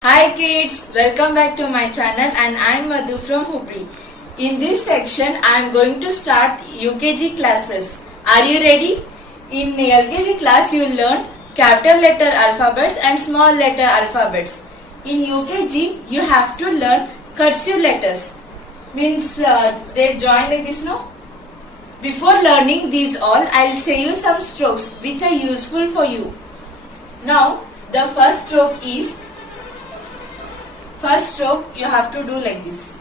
Hi kids, welcome back to my channel and I am Madhu from Hubli. In this section I am going to start UKG classes. Are you ready? In LKG class you will learn capital letter alphabets and small letter alphabets. In UKG you have to learn cursive letters. Means they join like this, no? Before learning these all, I will say you some strokes which are useful for you. Now the first stroke you have to do like this.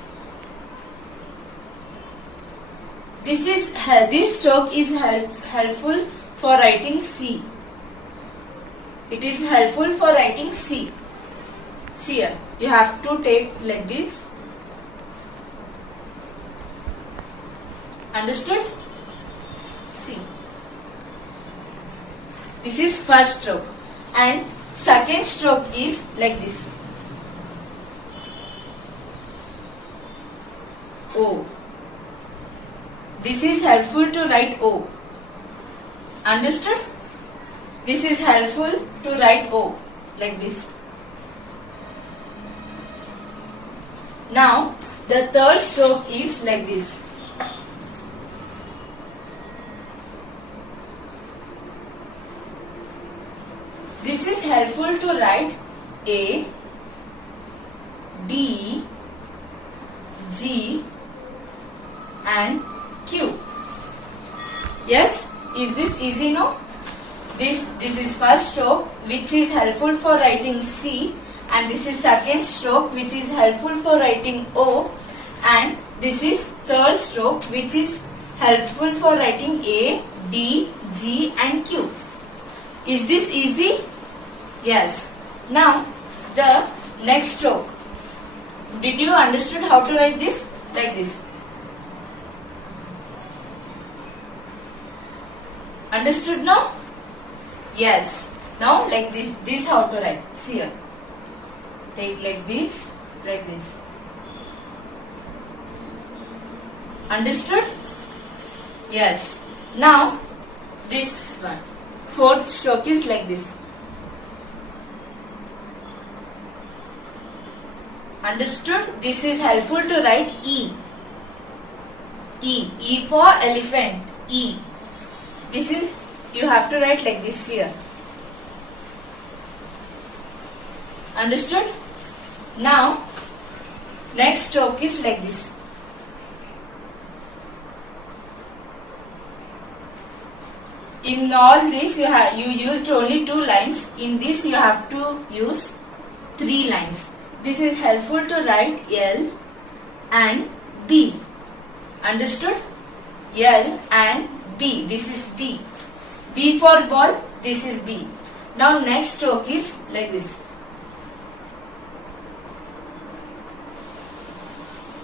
This stroke is helpful for writing C. It is helpful for writing C. See here, you have to take like this. Understood? C. This is first stroke. And second stroke is like this. O. This is helpful to write O. Understood? This is helpful to write O like this. Now the third stroke is like this. This is helpful to write A, D, G and Q. Yes, is this easy, no? This is first stroke which is helpful for writing C, and this is second stroke which is helpful for writing O, and this is third stroke which is helpful for writing A, D, G and Q. Is this easy? Yes. Now the next stroke. Did you understood how to write this? Like this. Understood now? Yes. Now like this. This how to write. See here. Take like this. Like this. Understood? Yes. Now this one. Fourth stroke is like this. Understood? This is helpful to write E. E. E for elephant. E. This is, you have to write like this here. Understood? Now, next stroke is like this. In all this, you used only 2 lines. In this, you have to use 3 lines. This is helpful to write L and B. Understood? L and B. This is B. B for ball. This is B. Now next stroke is like this.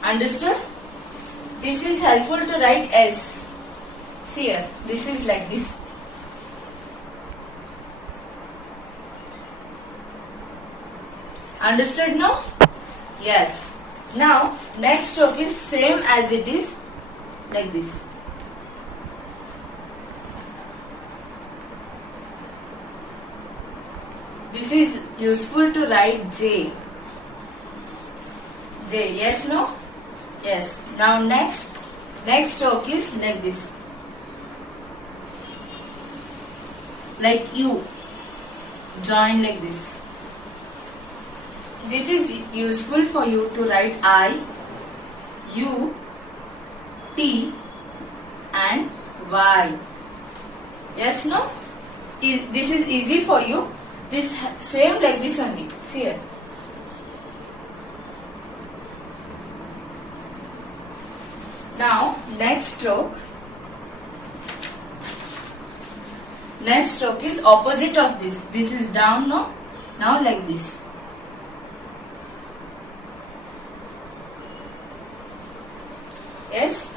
Understood? This is helpful to write S. See here. This is like this. Understood now? Yes. Now next stroke is same as it is like this. This is useful to write J. J. Yes, no? Yes. Now next stroke is like this. Like U. Join like this. This is useful for you to write I, U, T and Y. Yes, no? This is easy for you. This same like this only. See here. Now next stroke. Next stroke is opposite of this. This is down, no? Now like this. Yes,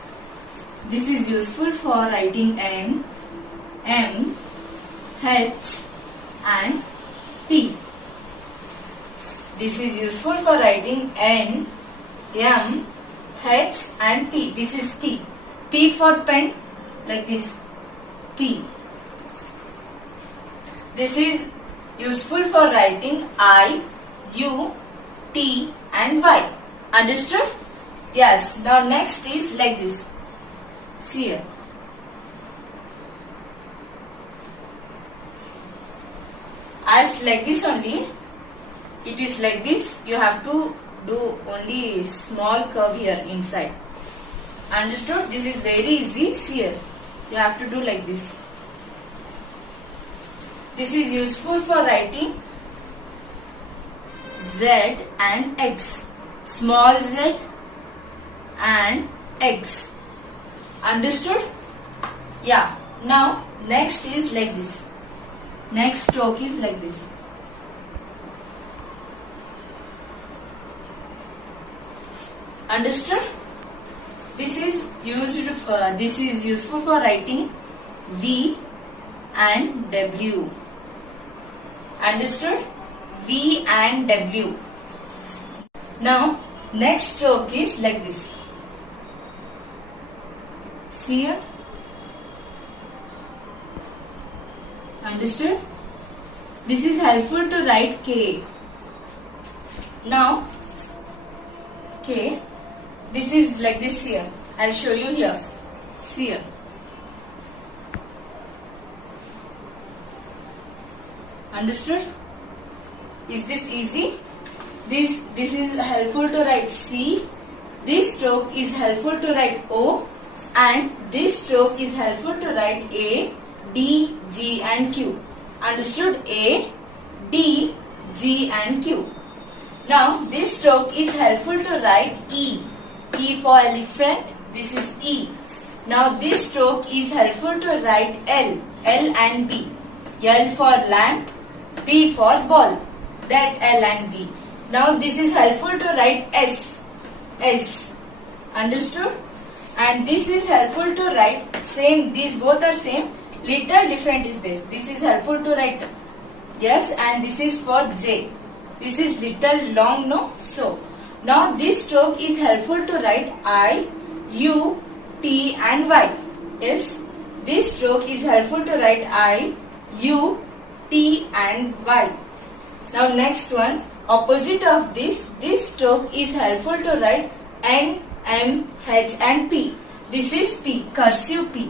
this is useful for writing N, M, H and P. This is useful for writing N, M, H and P. This is P. P for pen, like this. P. This is useful for writing I, U T and Y. Understood? Yes. Now next is like this. See here. As like this only, it is like this. You have to do only small curve here inside. Understood? This is very easy. See here. You have to do like this. This is useful for writing Z and X. Small z and X. Understood? Yeah. Now next is like this. Next stroke is like this. Understood? This is useful for writing V and W. Understood? V and W. Now next stroke is like this. See here. Understood? This is helpful to write K. Now K. This is like this here. I'll show you here. See here. Understood? Is this easy? This is helpful to write C. This stroke is helpful to write O, and this stroke is helpful to write A, D, G and Q. Understood? A, D, G and Q. Now this stroke is helpful to write E. E for elephant. This is E. Now this stroke is helpful to write L. L and B. L for lamp. B for ball. That L and B. Now this is helpful to write S. S. Understood? And this is helpful to write same. These both are same. Little different is this. This is helpful to write yes, and this is for J. This is little long, no? So now this stroke is helpful to write I, U, T and Y. Yes, this stroke is helpful to write I, U, T and Y. Now next one, opposite of this stroke is helpful to write N, M, H and P. This is P, cursive P.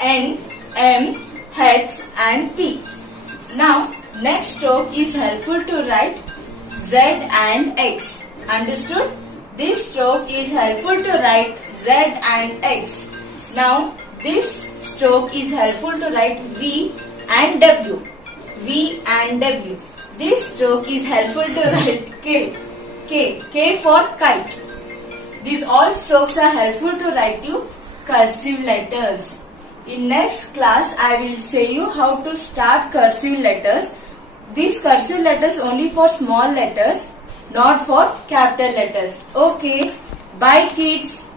N, M, H and P. Now next stroke is helpful to write Z and X. Understood? This stroke is helpful to write Z and X. Now this stroke is helpful to write V and W. V and W. This stroke is helpful to write K. K. K for kite. These all strokes are helpful to write you cursive letters. In next class, I will say you how to start cursive letters. These cursive letters only for small letters, not for capital letters. Okay. Bye kids.